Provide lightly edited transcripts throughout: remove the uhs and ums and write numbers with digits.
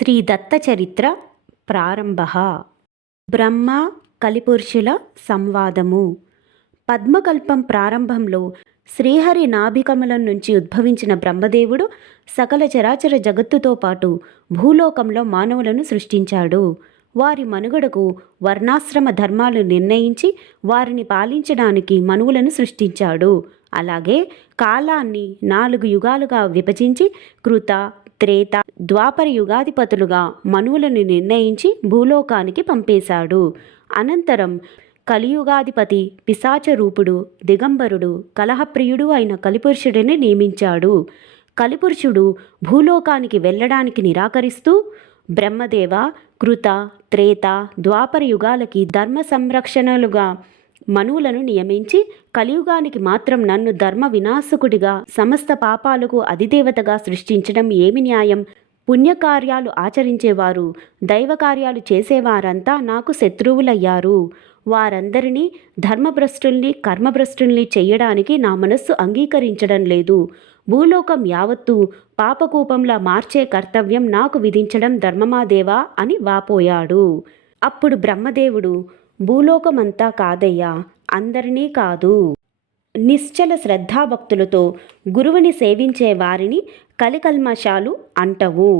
శ్రీ దత్త చరిత్ర ప్రారంభ. బ్రహ్మ కలిపురుషుల సంవాదము. పద్మకల్పం ప్రారంభంలో శ్రీహరి నాభికమలం నుంచి ఉద్భవించిన బ్రహ్మదేవుడు సకల చరాచర జగత్తుతో పాటు భూలోకంలో మానవులను సృష్టించాడు. వారి మనుగడకు వర్ణాశ్రమ ధర్మాలు నిర్ణయించి వారిని పాలించడానికి మనువులను సృష్టించాడు. అలాగే కాలాన్ని 4 యుగాలుగా విభజించి కృత, త్రేత, ద్వాపర యుగాధిపతులుగా మనువులను నిర్ణయించి భూలోకానికి పంపేశాడు. అనంతరం కలియుగాధిపతి పిశాచరూపుడు, దిగంబరుడు, కలహప్రియుడు అయిన కలిపురుషుడిని నియమించాడు. కలిపురుషుడు భూలోకానికి వెళ్ళడానికి నిరాకరిస్తూ, బ్రహ్మదేవ, కృత, త్రేత, ద్వాపర యుగాలకి ధర్మ సంరక్షణలుగా మనువులను నియమించి కలియుగానికి మాత్రం నన్ను ధర్మ వినాశకుడిగా, సమస్త పాపాలకు అధిదేవతగా సృష్టించడం ఏమి న్యాయం? పుణ్యకార్యాలు ఆచరించేవారు, దైవకార్యాలు చేసేవారంతా నాకు శత్రువులయ్యారు. వారందరినీ ధర్మభ్రష్టుల్ని, కర్మభ్రష్టుల్ని చెయ్యడానికి నా మనస్సు అంగీకరించడం లేదు. భూలోకం యావత్తూ పాపకూపంలా మార్చే కర్తవ్యం నాకు విధించడం ధర్మమాదేవా అని వాపోయాడు. అప్పుడు బ్రహ్మదేవుడు, భూలోకమంతా కాదయ్యా, అందరినీ కాదు, నిశ్చల శ్రద్ధాభక్తులతో గురువుని సేవించే వారిని కలికల్మషాలు అంటవు.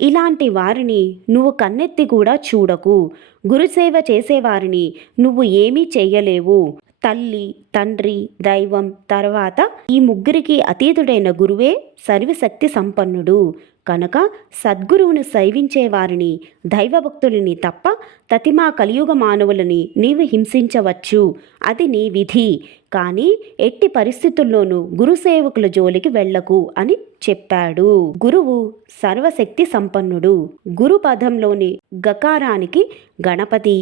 ఇలాంటి వారిని నువ్వు కన్నెత్తి కూడా చూడకు. గురుసేవ చేసేవారిని నువ్వు ఏమీ చెయ్యలేవు. తల్లి, తండ్రి, దైవం తర్వాత ఈ ముగ్గురికి అతీతుడైన గురువే సర్వశక్తి సంపన్నుడు. కనుక సద్గురువును సేవించే వారిని, దైవభక్తులని తప్ప తతిమా కలియుగ మానవులని నీవు హింసించవచ్చు. అది నీ విధి. కానీ ఎట్టి పరిస్థితుల్లోనూ గురుసేవకుల జోలికి వెళ్లకు అని చెప్పాడు. గురువు సర్వశక్తి సంపన్నుడు. గురు పదంలోని గకారానికి గణపతి,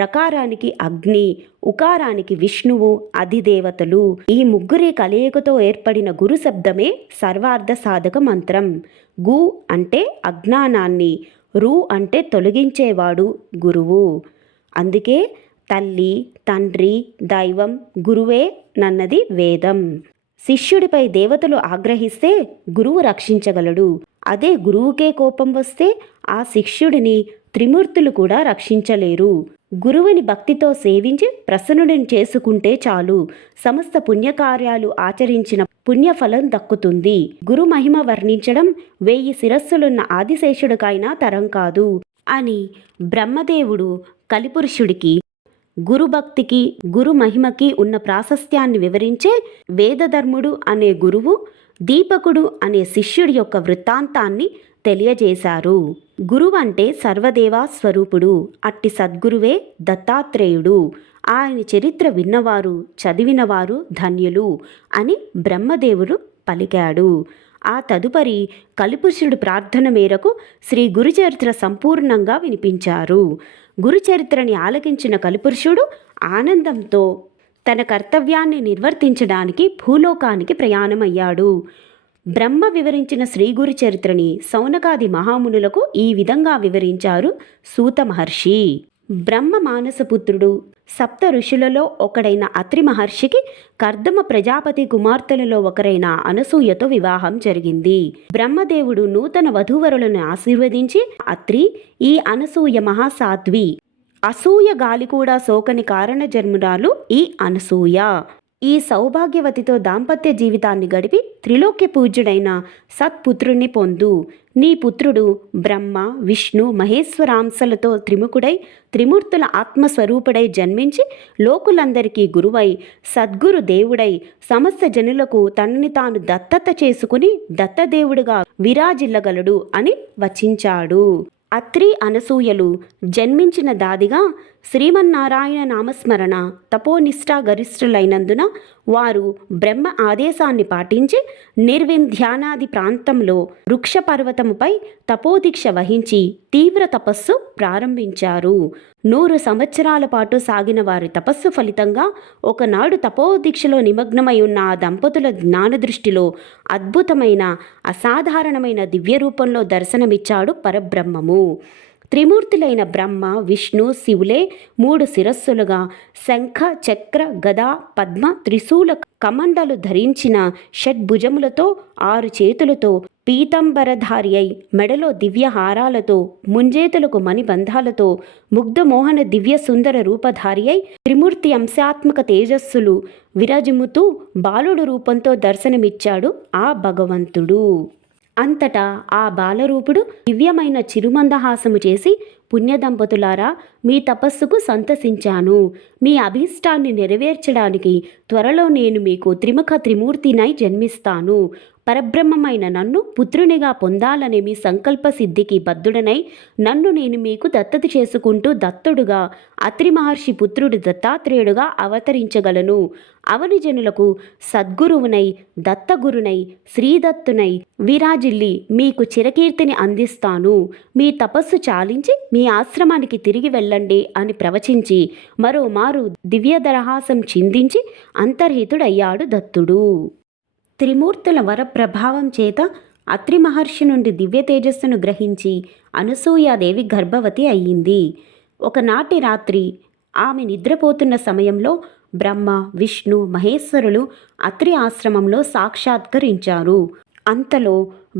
రకారానికి అగ్ని, ఉకారానికి విష్ణువు అధిదేవతలు. ఈ ముగ్గురి కలయికతో ఏర్పడిన గురు శబ్దమే సర్వార్థ సాధక మంత్రం. గు అంటే అజ్ఞానాన్ని, రు అంటే తొలగించేవాడు గురువు. అందుకే తల్లి, తండ్రి, దైవం, గురువే నన్నది వేదం. శిష్యుడిపై దేవతలు ఆగ్రహిస్తే గురువు రక్షించగలడు. అదే గురువుకే కోపం వస్తే ఆ శిష్యుడిని త్రిమూర్తులు కూడా రక్షించలేరు. గురువుని భక్తితో సేవించి ప్రసన్నుడిని చేసుకుంటే చాలు, సమస్త పుణ్యకార్యాలు ఆచరించిన పుణ్యఫలం దక్కుతుంది. గురు మహిమ వర్ణించడం 1000 శిరస్సులున్న ఆదిశేషుడికైనా తరం కాదు అని బ్రహ్మదేవుడు కలిపురుషుడికి గురుభక్తికి, గురు మహిమకి ఉన్న ప్రాశస్త్యాన్ని వివరించే వేదధర్ముడు అనే గురువు, దీపకుడు అనే శిష్యుడి యొక్క వృత్తాంతాన్ని తెలియజేశారు. గురువు అంటే సర్వదేవా స్వరూపుడు. అట్టి సద్గురువే దత్తాత్రేయుడు. ఆయన చరిత్ర విన్నవారు, చదివినవారు ధన్యులు అని బ్రహ్మదేవుడు పలికాడు. ఆ తదుపరి కలిపురుషుడి ప్రార్థన మేరకు శ్రీ గురుచరిత్ర సంపూర్ణంగా వినిపించారు. గురుచరిత్రని ఆలకించిన కలిపురుషుడు ఆనందంతో తన కర్తవ్యాన్ని నిర్వర్తించడానికి భూలోకానికి ప్రయాణమయ్యాడు. బ్రహ్మ వివరించిన శ్రీ గురు చరిత్రని సౌనకాది మహామునులకు ఈ విధంగా వివరించారు సూత మహర్షి. బ్రహ్మ మానసపుత్రుడు, సప్త ఋషులలో ఒకడైన అత్రి మహర్షికి కర్దమ ప్రజాపతి కుమార్తెలలో ఒకరైన అనసూయతో వివాహం జరిగింది. బ్రహ్మదేవుడు నూతన వధూవరులను ఆశీర్వదించి, అత్రి, ఈ అనసూయ మహాసాధ్వి. అసూయ గాలి కూడా సోకని కారణ జన్మురాలు ఈ అనసూయ. ఈ సౌభాగ్యవతితో దాంపత్య జీవితాన్ని గడిపి త్రిలోక్య పూజ్యుడైన సత్పుత్రుణ్ణి పొందు. నీ పుత్రుడు బ్రహ్మ, విష్ణు, మహేశ్వరాంశలతో త్రిముఖుడై త్రిమూర్తుల ఆత్మస్వరూపుడై జన్మించి లోకులందరికీ గురువై సద్గురు దేవుడై సమస్త జనులకు తనని తాను దత్తత చేసుకుని దత్తదేవుడుగా విరాజిల్లగలడు అని వచించాడు. అత్రి, అనసూయలు జన్మించిన దాదిగా శ్రీమన్నారాయణ నామస్మరణ తపోనిష్టా గరిష్ఠులైనందున వారు బ్రహ్మ ఆదేశాన్ని పాటించి నిర్వింధ్యానాది ప్రాంతంలో వృక్ష పర్వతముపై తపోదీక్ష వహించి తీవ్ర తపస్సు ప్రారంభించారు. 100 సంవత్సరాల పాటు సాగిన వారి తపస్సు ఫలితంగా ఒకనాడు తపోదీక్షలో నిమగ్నమై ఉన్న ఆ దంపతుల జ్ఞానదృష్టిలో అద్భుతమైన, అసాధారణమైన దివ్య రూపంలో దర్శనమిచ్చాడు పరబ్రహ్మము. త్రిమూర్తులైన బ్రహ్మ, విష్ణు, శివులే 3 శిరస్సులుగా శంఖ, చక్ర, గద, పద్మ, త్రిశూల కమండలు ధరించిన షడ్భుజములతో 6 చేతులతో పీతాంబరధారి అయి మెడలో దివ్యహారాలతో ముంజేతులకు మణిబంధాలతో ముగ్ధమోహన దివ్య సుందర రూపధారి అయి త్రిమూర్తి అంశాత్మక తేజస్సులు విరజిమ్ముతూ బాలుడు రూపంతో దర్శనమిచ్చాడు ఆ భగవంతుడు. అంతటా ఆ బాలరూపుడు దివ్యమైన చిరుమందహాసము చేసి, పుణ్యదంపతులారా, మీ తపస్సుకు సంతసించాను. మీ అభీష్టాన్ని నెరవేర్చడానికి త్వరలో నేను మీకు త్రిముఖ త్రిమూర్తినై జన్మిస్తాను. పరబ్రహ్మమైన నన్ను పుత్రునిగా పొందాలనే మీ సంకల్ప సిద్ధికి బద్ధుడనై నన్ను నేను మీకు దత్తత చేసుకుంటూ దత్తుడుగా అత్రి మహర్షి పుత్రుడు దత్తాత్రేయుడుగా అవతరించగలను. అవని జనులకు సద్గురువునై దత్తగురునై శ్రీదత్తునై విరాజిల్లి మీకు చిరకీర్తిని అందిస్తాను. మీ తపస్సు చాలించి మీ ఆశ్రమానికి తిరిగి వెళ్ళండి అని ప్రవచించి మరోమారు దివ్యదరహాసం చిందించి అంతర్హితుడయ్యాడు దత్తుడు. త్రిమూర్తుల వరప్రభావం చేత అత్రి మహర్షి నుండి దివ్య తేజస్సును గ్రహించి అనసూయాదేవి గర్భవతి అయ్యింది. ఒకనాటి రాత్రి ఆమె నిద్రపోతున్న సమయంలో బ్రహ్మ, విష్ణు, మహేశ్వరులు అత్రి ఆశ్రమంలో సాక్షాత్కరించారు. అంతలో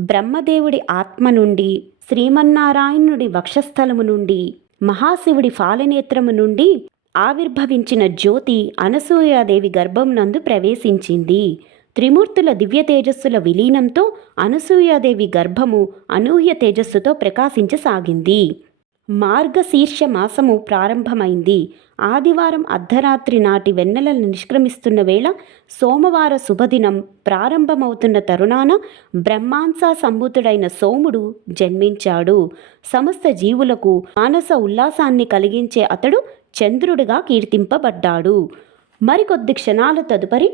బ్రహ్మదేవుడి ఆత్మ నుండి, శ్రీమన్నారాయణుడి వక్షస్థలము నుండి, మహాశివుడి ఫాలనేత్రము నుండి ఆవిర్భవించిన జ్యోతి అనసూయాదేవి గర్భం నందు ప్రవేశించింది. త్రిమూర్తుల దివ్య తేజస్సుల విలీనంతో అనసూయాదేవి గర్భము అనూహ్య తేజస్సుతో ప్రకాశించసాగింది. మార్గశీర్ష మాసము ప్రారంభమైంది. ఆదివారం అర్ధరాత్రి నాటి వెన్నెల నిష్క్రమిస్తున్న వేళ సోమవార శుభదినం ప్రారంభమవుతున్న తరుణాన బ్రహ్మాంస సంభూతుడైన సోముడు జన్మించాడు. సమస్త జీవులకు మానస ఉల్లాసాన్ని కలిగించే అతడు చంద్రుడిగా కీర్తింపబడ్డాడు. మరికొద్ది క్షణాల తదుపరి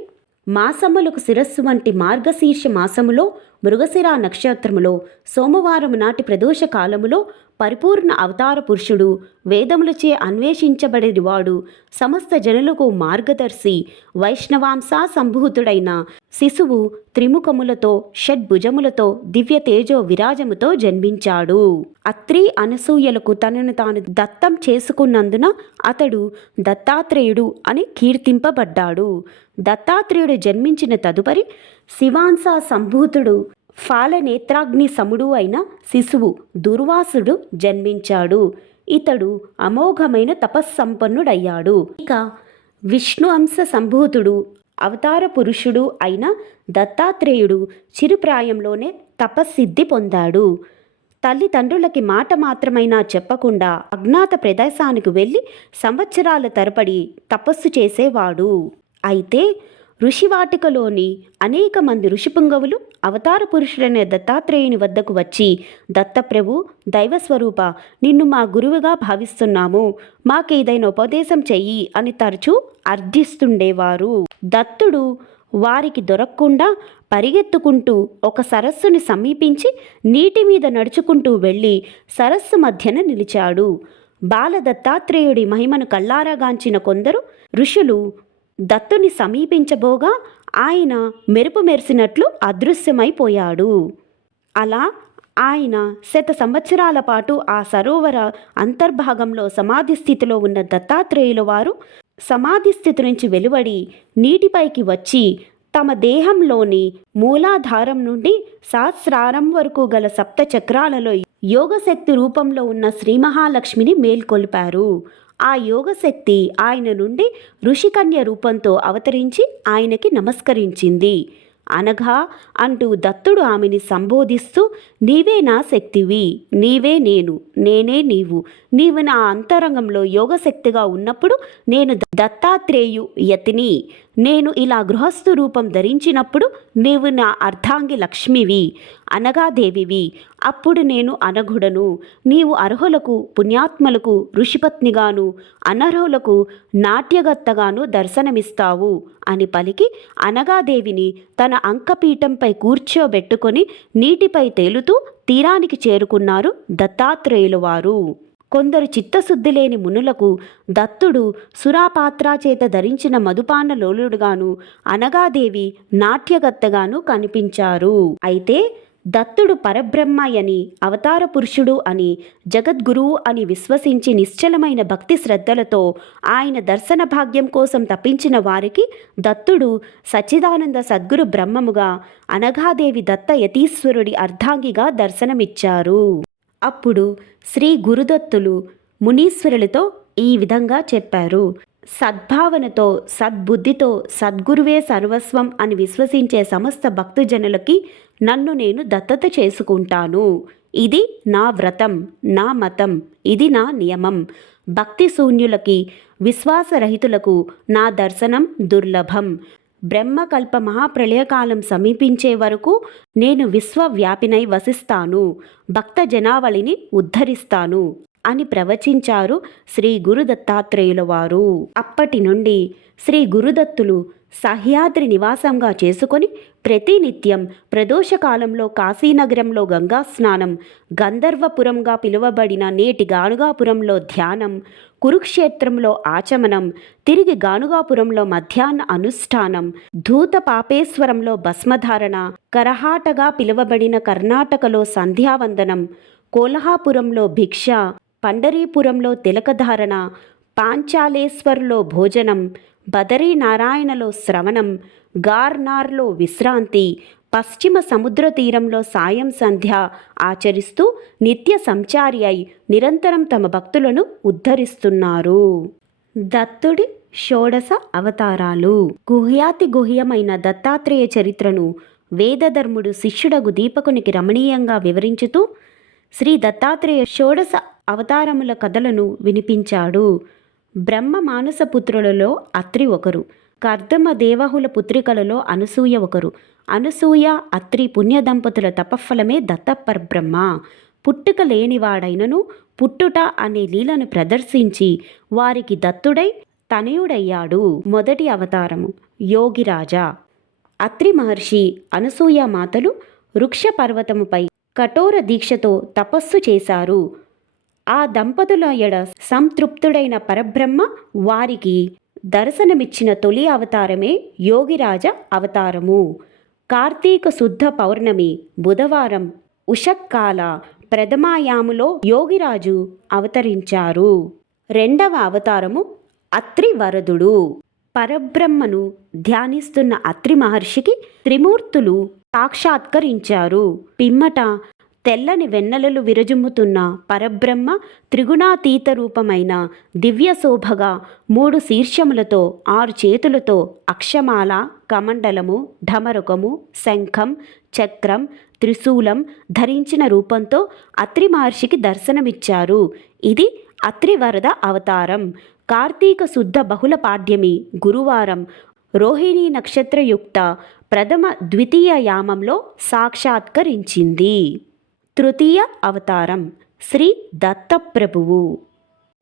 మాసములకు శిరస్సు వంటి మార్గశీర్ష మాసములో మృగశిర నక్షత్రములో సోమవారము నాటి ప్రదోష కాలములో పరిపూర్ణ అవతార పురుషుడు, వేదములచే అన్వేషించబడేవాడు, సమస్త జనులకు మార్గదర్శి, వైష్ణవాంశ సంభూతుడైన శిశువు త్రిముఖములతో షడ్భుజములతో దివ్య తేజో విరాజముతో జన్మించాడు. అత్రి అనసూయలకు తనను తాను దత్తం చేసుకున్నందున అతడు దత్తాత్రేయుడు అని కీర్తింపబడ్డాడు. దత్తాత్రేయుడు జన్మించిన తదుపరి శివాంశ సంభూతుడు ఫాలనేత్రాగ్ని సముడు అయిన శిశువు దుర్వాసుడు జన్మించాడు. ఇతడు అమోఘమైన తపస్సంపన్నుడయ్యాడు. ఇక విష్ణు అంశ సంభూతుడు అవతార పురుషుడు అయిన దత్తాత్రేయుడు చిరుప్రాయంలోనే తపస్సిద్ధి పొందాడు. తల్లిదండ్రులకి మాట మాత్రమైనా చెప్పకుండా అజ్ఞాత ప్రదేశానికి వెళ్ళి సంవత్సరాల తరబడి తపస్సు చేసేవాడు. అయితే ఋషివాటికలోని అనేక మంది ఋషిపుంగవులు అవతార పురుషుడైన దత్తాత్రేయుని వద్దకు వచ్చి, దత్తప్రభు, దైవస్వరూప, నిన్ను మా గురువుగా భావిస్తున్నాము, మాకేదైనా ఉపదేశం చెయ్యి అని తరచూ అర్థిస్తుండేవారు. దత్తుడు వారికి దొరకకుండా పరిగెత్తుకుంటూ ఒక సరస్సుని సమీపించి నీటి మీద నడుచుకుంటూ వెళ్ళి సరస్సు మధ్యన నిలిచాడు. బాల దత్తాత్రేయుడి మహిమను కళ్ళారాగాంచిన కొందరు ఋషులు దత్తుని సమీపించబోగా ఆయన మెరుపు మెరిసినట్లు అదృశ్యమైపోయాడు. అలా ఆయన 100 సంవత్సరాల పాటు ఆ సరోవర అంతర్భాగంలో సమాధి స్థితిలో ఉన్న దత్తాత్రేయుల వారు సమాధి స్థితి నుంచి వెలువడి నీటిపైకి వచ్చి తమ దేహంలోని మూలాధారం నుండి సహస్రారం వరకు గల సప్త చక్రాలలో యోగశక్తి రూపంలో ఉన్న శ్రీ మహాలక్ష్మిని మేల్కొల్పారు. ఆ యోగశక్తి ఆయన నుండి ఋషికన్య రూపంతో అవతరించి ఆయనకి నమస్కరించింది. అనగా అంటూ దత్తుడు ఆమెని సంబోధిస్తూ, నీవే నా శక్తివి, నీవే నేను, నేనే నీవు, నీవు నా అంతరంగంలో యోగశక్తిగా ఉన్నప్పుడు నేను దత్తాత్రేయు యతిని, నేను ఇలా గృహస్థు రూపం ధరించినప్పుడు నీవు నా అర్ధాంగి లక్ష్మివి, అనగా దేవివి, అప్పుడు నేను అనఘుడను, నీవు అర్హులకు పుణ్యాత్మలకు ఋషిపత్నిగాను అనర్హులకు నాట్యగత్తగాను దర్శనమిస్తావు అని పలికి అనగాదేవిని తన అంకపీఠంపై కూర్చోబెట్టుకొని నీటిపై తేలుతూ తీరానికి చేరుకున్నారు దత్తాత్రేయుల వారు. కొందరు చిత్తశుద్ధి లేని మునులకు దత్తుడు సురాపాత్ర చేత ధరించిన మధుపాన లోలుడుగాను అనగాదేవి నాట్యగత్తగాను కనిపించారు. అయితే దత్తుడు పరబ్రహ్మయని, అవతార పురుషుడు అని, జగద్గురువు అని విశ్వసించి నిశ్చలమైన భక్తి శ్రద్ధలతో ఆయన దర్శన భాగ్యం కోసం తప్పించిన వారికి దత్తుడు సచ్చిదానంద సద్గురు బ్రహ్మముగా, అనఘాదేవి దత్త యతీశ్వరుడి అర్ధాంగిగా దర్శనమిచ్చారు. అప్పుడు శ్రీ గురుదత్తులు మునీశ్వరులతో ఈ విధంగా చెప్పారు. సద్భావనతో, సద్బుద్ధితో సద్గురువే సర్వస్వం అని విశ్వసించే సమస్త భక్తజనులకి నన్ను నేను దత్తత చేసుకుంటాను. ఇది నా వ్రతం, నా మతం, ఇది నా నియమం. భక్తి శూన్యులకి, విశ్వాసరహితులకు నా దర్శనం దుర్లభం. బ్రహ్మకల్ప మహాప్రళయకాలం సమీపించే వరకు నేను విశ్వవ్యాపినై వసిస్తాను, భక్త జనావళిని ఉద్ధరిస్తాను అని ప్రవచించారు శ్రీ గురుదత్తాత్రేయుల వారు. అప్పటి నుండి శ్రీ గురుదత్తులు సహ్యాద్రి నివాసంగా చేసుకొని ప్రతినిత్యం ప్రదోషకాలంలో కాశీనగరంలో గంగా స్నానం, గంధర్వపురంగా పిలువబడిన నేటి గానుగాపురంలో ధ్యానం, కురుక్షేత్రంలో ఆచమనం, తిరిగి గానుగాపురంలో మధ్యాహ్న అనుష్ఠానం, ధూత పాపేశ్వరంలో భస్మధారణ, కరహాటగా పిలువబడిన కర్ణాటకలో సంధ్యావందనం, కోల్హాపురంలో భిక్ష, పండరీపురంలో తిలకధారణ, పాంచాలేశ్వర్లో భోజనం, బదరీనారాయణలో శ్రవణం, గార్నార్లో విశ్రాంతి, పశ్చిమ సముద్ర తీరంలో సాయం సంధ్య ఆచరిస్తూ నిత్య సంచారి అయి నిరంతరం తమ భక్తులను ఉద్ధరిస్తున్నారు. దత్తుడి షోడశ అవతారాలు. గుహ్యాతి గుహ్యమైన దత్తాత్రేయ చరిత్రను వేదధర్ముడు శిష్యుడగు దీపకునికి రమణీయంగా వివరించుతూ శ్రీ దత్తాత్రేయ షోడశ అవతారముల కథలను వినిపించాడు. బ్రహ్మ మానస పుత్రులలో అత్రి ఒకరు, కర్దమ దేవహుల పుత్రికలలో అనసూయ ఒకరు. అనసూయ అత్రి పుణ్య దంపతుల తపఫలమే దత్తపరబ్రహ్మ. పుట్టుక లేనివాడైనను పుట్టుట అనే లీలను ప్రదర్శించి వారికి దత్తుడై తనయుడయ్యాడు. మొదటి అవతారము యోగిరాజా. అత్రి మహర్షి, అనసూయ మాతలు వృక్ష పర్వతముపై కఠోర దీక్షతో తపస్సు చేశారు. ఆ దంపతుల ఎడ సంతృప్తుడైన పరబ్రహ్మ వారికి దర్శనమిచ్చిన తొలి అవతారమే యోగిరాజ అవతారము. కార్తీక శుద్ధ పౌర్ణమి బుధవారం ఉషక్కాల ప్రథమాయాములో యోగిరాజు అవతరించారు. రెండవ అవతారము అత్రి వరదుడు. పరబ్రహ్మను ధ్యానిస్తున్న అత్రి మహర్షికి త్రిమూర్తులు సాక్షాత్కరించారు. పిమ్మట తెల్లని వెన్నెలలు విరజుమ్ముతున్న పరబ్రహ్మ త్రిగుణాతీత రూపమైన దివ్య శోభగా 3 శీర్షములతో 6 చేతులతో అక్షమాల, కమండలము, ఢమరుకము, శంఖం, చక్రం, త్రిశూలం ధరించిన రూపంతో అత్రి మహర్షికి దర్శనమిచ్చారు. ఇది అత్రి వరద అవతారం. కార్తీక శుద్ధ బహుళ పాడ్యమి గురువారం రోహిణీ నక్షత్రయుక్త ప్రథమ ద్వితీయ యామంలో సాక్షాత్కరించింది. తృతీయ అవతారం శ్రీ దత్తప్రభువు.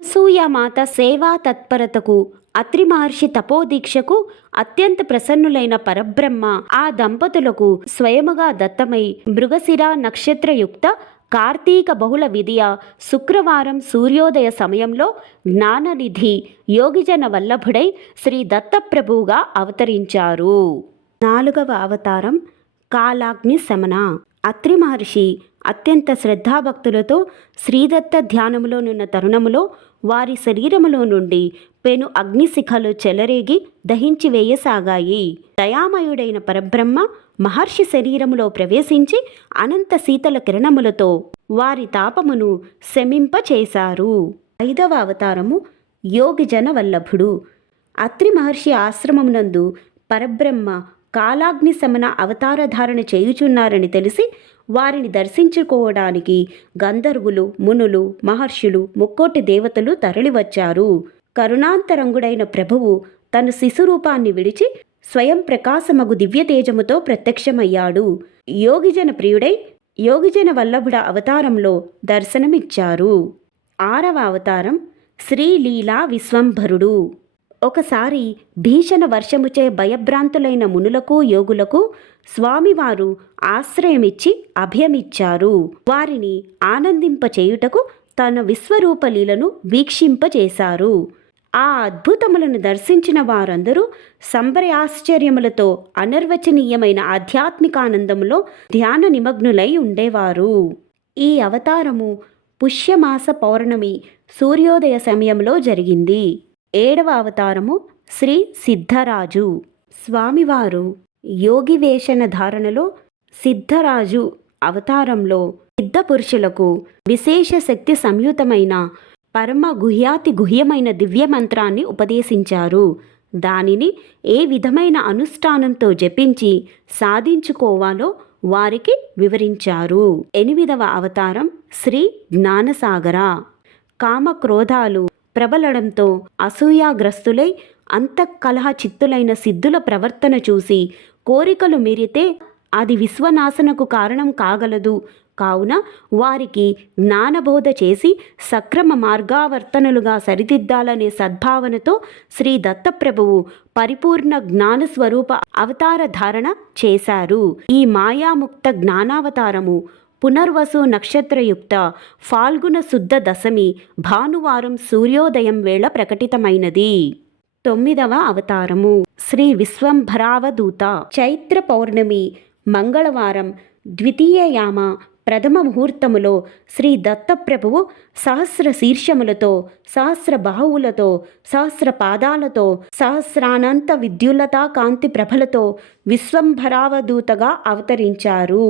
అనసూయమాత సేవా తత్పరతకు, అత్రి మహర్షి తపోదీక్షకు అత్యంత ప్రసన్నులైన పరబ్రహ్మ ఆ దంపతులకు స్వయముగా దత్తమై మృగశిర నక్షత్రయుక్త కార్తీక బహుళ విధియ శుక్రవారం సూర్యోదయ సమయంలో జ్ఞాననిధి యోగిజన వల్లభుడై శ్రీ దత్తప్రభువుగా అవతరించారు. 4వ అవతారం కాలాగ్ని శమన. అత్రి మహర్షి అత్యంత శ్రద్ధాభక్తులతో శ్రీదత్త ధ్యానములోనున్న తరుణములో వారి శరీరములో నుండి పెను అగ్నిశిఖలు చెలరేగి దహించి వేయసాగాయి. దయామయుడైన పరబ్రహ్మ మహర్షి శరీరములో ప్రవేశించి అనంత శీతల కిరణములతో వారి తాపమును శమింపచేశారు. 5వ అవతారము యోగిజన వల్లభుడు. అత్రి మహర్షి ఆశ్రమమునందు పరబ్రహ్మ కాలాగ్ని శమన అవతారధారణ చేయుచున్నారని తెలిసి వారిని దర్శించుకోవడానికి గంధర్వులు, మునులు, మహర్షులు, ముక్కోటి దేవతలు తరలివచ్చారు. కరుణాంతరంగుడైన ప్రభువు తన శిశురూపాన్ని విడిచి స్వయం ప్రకాశమగు దివ్య తేజముతో ప్రత్యక్షమయ్యాడు. యోగిజన ప్రియుడై యోగిజన వల్లభుడ అవతారంలో దర్శనమిచ్చారు. 6వ అవతారం శ్రీలీలా విశ్వంభరుడు. ఒకసారి భీషణ వర్షముచే భయభ్రాంతులైన మునులకు, యోగులకు స్వామివారు ఆశ్రయమిచ్చి అభయమిచ్చారు. వారిని ఆనందింపచేయుటకు తన విశ్వరూపలీలను వీక్షింపచేశారు. ఆ అద్భుతములను దర్శించిన వారందరూ సంబరాశ్చర్యములతో అనర్వచనీయమైన ఆధ్యాత్మికానందంలో ధ్యాన నిమగ్నులై ఉండేవారు. ఈ అవతారము పుష్యమాస పౌర్ణమి సూర్యోదయ సమయంలో జరిగింది. 7వ అవతారము శ్రీ సిద్ధరాజు. స్వామివారు యోగి వేషణ ధారణలో సిద్ధరాజు అవతారంలో సిద్ధ పురుషులకు విశేష శక్తి సంయుతమైన పరమ గుహ్యాతి గుహ్యమైన దివ్య మంత్రాన్ని ఉపదేశించారు. దానిని ఏ విధమైన అనుష్ఠానంతో జపించి సాధించుకోవాలో వారికి వివరించారు. 8వ అవతారం శ్రీ జ్ఞానసాగర. కామక్రోధాలు ప్రబలడంతో అసూయాగ్రస్తులై అంతఃకలహ చిత్తులైన సిద్ధుల ప్రవర్తన చూసి కోరికలు మీరితే అది విశ్వనాశనకు కారణం కాగలదు. కావున వారికి జ్ఞానబోధ చేసి సక్రమ మార్గావర్తనలుగా సరిదిద్దాలనే సద్భావనతో శ్రీ దత్తప్రభువు పరిపూర్ణ జ్ఞానస్వరూప అవతార ధారణ చేశారు. ఈ మాయాముక్త జ్ఞానావతారము పునర్వసు నక్షత్రయుక్త ఫాల్గుణ శుద్ధ దశమి భానువారం సూర్యోదయం వేళ ప్రకటితమైనది. 9వ అవతారము శ్రీ విశ్వంభరావధూత. చైత్ర పౌర్ణమి మంగళవారం ద్వితీయయామ ప్రథమ ముహూర్తములో శ్రీ దత్తప్రభువు సహస్ర శీర్షములతో, సహస్ర బాహువులతో, సహస్ర పాదాలతో, సహస్రానంత విద్యుల్లతా కాంతి ప్రభలతో విశ్వంభరావధూతగా అవతరించారు.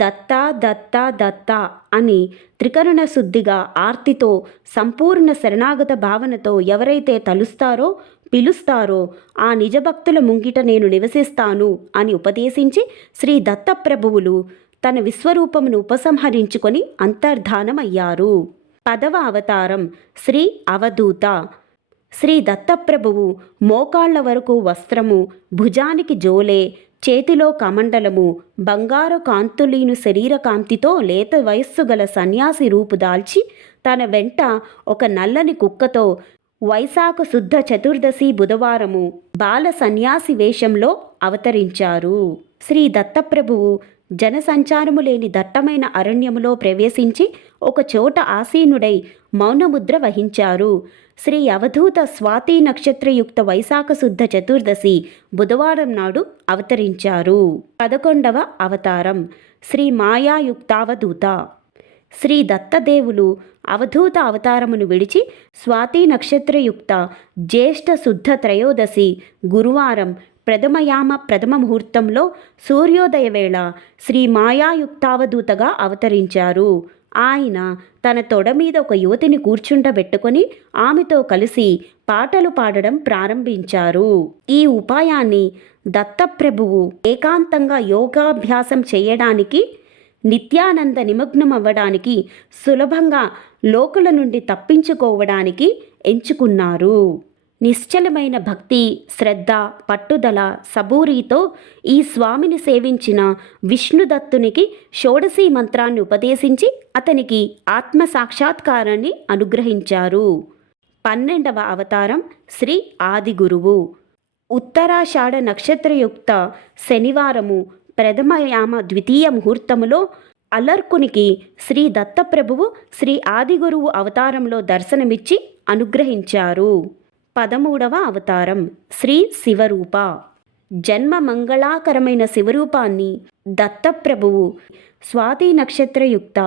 దత్త దత్త దత్త అని త్రికరణ శుద్ధిగా ఆర్తితో సంపూర్ణ శరణాగత భావనతో ఎవరైతే తలుస్తారో పిలుస్తారో ఆ నిజభక్తుల ముంగిట నేను నివసిస్తాను అని ఉపదేశించి శ్రీ దత్తప్రభువులు తన విశ్వరూపమును ఉపసంహరించుకొని అంతర్ధానమయ్యారు. 10వ అవతారం శ్రీ అవధూత. శ్రీ దత్తప్రభువు మోకాళ్ల వరకు వస్త్రము, భుజానికి జోలే, చేతిలో కమండలము, బంగారు కాంతులీను శరీర కాంతితో లేత వయస్సు గల సన్యాసి రూపు దాల్చి తన వెంట ఒక నల్లని కుక్కతో వైశాఖ శుద్ధ చతుర్దశి బుధవారము బాల సన్యాసి వేషంలో అవతరించారు. శ్రీ దత్తప్రభువు జనసంచారము లేని దట్టమైన అరణ్యములో ప్రవేశించి ఒక చోట ఆసీనుడై మౌనముద్ర వహించారు. శ్రీ అవధూత స్వాతి నక్షత్రయుక్త వైశాఖ శుద్ధ చతుర్దశి బుధవారం నాడు అవతరించారు. 11వ అవతారం శ్రీ మాయాయుక్తావధూత. శ్రీ దత్తదేవులు అవధూత అవతారమును విడిచి స్వాతి నక్షత్రయుక్త జ్యేష్ఠ శుద్ధ త్రయోదశి గురువారం ప్రథమయామ ప్రథమ ముహూర్తంలో సూర్యోదయ వేళ శ్రీ మాయాయుక్తావధూతగా అవతరించారు. ఆయన తన తొడ మీద ఒక యువతిని కూర్చుండబెట్టుకొని ఆమెతో కలిసి పాటలు పాడడం ప్రారంభించారు. ఈ ఉపాయాన్ని దత్తప్రభువు ఏకాంతంగా యోగాభ్యాసం చేయడానికి, నిత్యానంద నిమగ్నమవ్వడానికి, సులభంగా లోకుల నుండి తప్పించుకోవడానికి ఎంచుకున్నారు. నిశ్చలమైన భక్తి, శ్రద్ధ, పట్టుదల, సబూరితో ఈ స్వామిని సేవించిన విష్ణుదత్తునికి షోడశీ మంత్రాన్ని ఉపదేశించి అతనికి ఆత్మ సాక్షాత్కారాన్ని అనుగ్రహించారు. 12వ అవతారం శ్రీ ఆదిగురువు. ఉత్తరాషాఢ నక్షత్రయుక్త శనివారము ప్రథమయామ ద్వితీయ ముహూర్తములో అలర్కునికి శ్రీ దత్తప్రభువు శ్రీ ఆదిగురువు అవతారంలో దర్శనమిచ్చి అనుగ్రహించారు. 13వ అవతారం శ్రీ శివరూప. జన్మ మంగళాకరమైన శివరూపాన్ని దత్తప్రభువు స్వాతి నక్షత్రయుక్త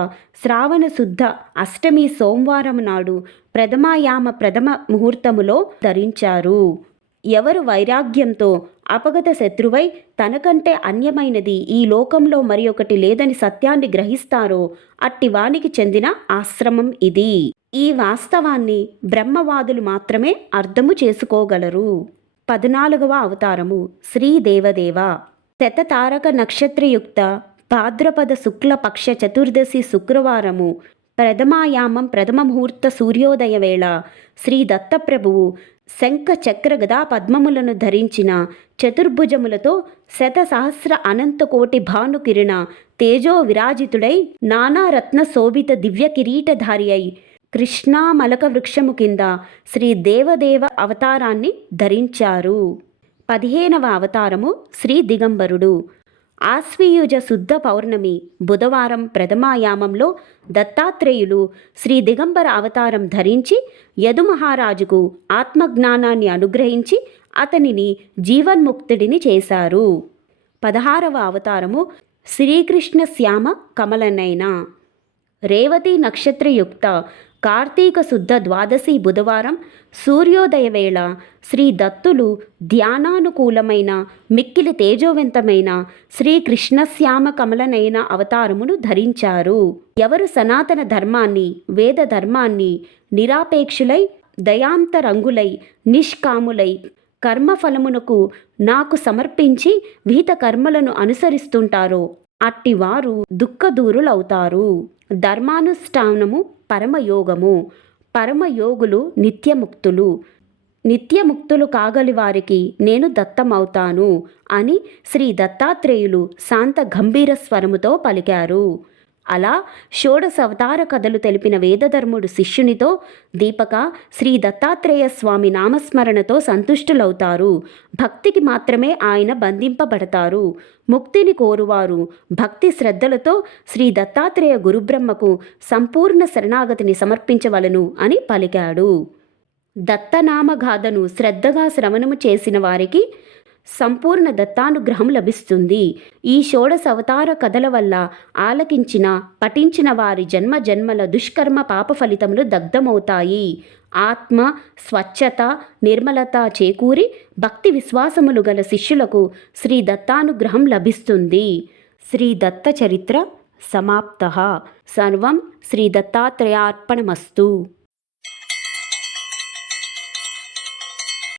శ్రావణ శుద్ధ అష్టమి సోమవారం నాడు ప్రథమాయామ ప్రథమ ముహూర్తములో ధరించారు. ఎవరు వైరాగ్యంతో అపగత శత్రువై తనకంటే అన్యమైనది ఈ లోకంలో మరి ఒకటి లేదని సత్యాన్ని గ్రహిస్తారో అట్టి వానికి చెందిన ఆశ్రమం ఇది. ఈ వాస్తవాన్ని బ్రహ్మవాదులు మాత్రమే అర్థము చేసుకోగలరు. 14వ అవతారము శ్రీ దేవదేవ. శతతారక నక్షత్రయుక్త భాద్రపద శుక్ల పక్ష చతుర్దశి శుక్రవారము ప్రథమాయామం ప్రథమ ముహూర్త సూర్యోదయ వేళ శ్రీ దత్తప్రభువు శంఖ చక్ర గదా పద్మములను ధరించిన చతుర్భుజములతో శతసహస్ర అనంతకోటి భానుకిరణ తేజో విరాజితుడై నానారత్న శోభిత దివ్య కిరీటధారి అయి కృష్ణామలక వృక్షము కింద శ్రీ దేవదేవ అవతారాన్ని ధరించారు. 15వ అవతారము శ్రీ దిగంబరుడు. ఆశ్వీయుజ శుద్ధ పౌర్ణమి బుధవారం ప్రథమాయామంలో దత్తాత్రేయులు శ్రీ దిగంబర అవతారం ధరించి యదుమహారాజుకు ఆత్మజ్ఞానాన్ని అనుగ్రహించి అతనిని జీవన్ముక్తుడిని చేశారు. 16వ అవతారము శ్రీకృష్ణ శ్యామ కమలనయన. రేవతి నక్షత్రయుక్త కార్తీక శుద్ధ ద్వాదశి బుధవారం సూర్యోదయ వేళ శ్రీ దత్తులు ధ్యానానుకూలమైన మిక్కిలి తేజోవంతమైన శ్రీకృష్ణశ్యామ కమలనయన అవతారమును ధరించారు. ఎవరు సనాతన ధర్మాన్ని వేద ధర్మాన్ని నిరాపేక్షులై దయాంతరంగులై నిష్కాములై కర్మఫలమునకు నాకు సమర్పించి విహిత కర్మలను అనుసరిస్తుంటారో అట్టివారు దుఃఖదూరులవుతారు. ధర్మానుష్ఠానము పరమయోగము. పరమయోగులు నిత్యముక్తులు. నిత్యముక్తులు కాగలి వారికి నేను దత్తమవుతాను అని శ్రీ దత్తాత్రేయులు శాంత గంభీర స్వరముతో పలికారు. అలా షోడశ అవతార కథలు తెలిపిన వేదధర్ముడు శిష్యునితో, దీపక, శ్రీ దత్తాత్రేయ స్వామి నామస్మరణతో సంతుష్టులవుతారు. భక్తికి మాత్రమే ఆయన బంధింపబడతారు. ముక్తిని కోరువారు భక్తి శ్రద్ధలతో శ్రీ దత్తాత్రేయ గురుబ్రహ్మకు సంపూర్ణ శరణాగతిని సమర్పించవలను అని పలికాడు. దత్తనామగాథను శ్రద్ధగా శ్రవణము చేసిన వారికి సంపూర్ణ దత్తానుగ్రహం లభిస్తుంది. ఈ షోడశ అవతార కథల వల్ల ఆలకించిన పఠించిన వారి జన్మ జన్మల దుష్కర్మ పాప ఫలితములు దగ్ధమవుతాయి. ఆత్మ స్వచ్ఛత నిర్మలత చేకూరి భక్తి విశ్వాసములు గల శిష్యులకు శ్రీ దత్తానుగ్రహం లభిస్తుంది. శ్రీ దత్త చరిత్ర సమాప్తః. సర్వం శ్రీ దత్తాత్రేయార్పణమస్తు.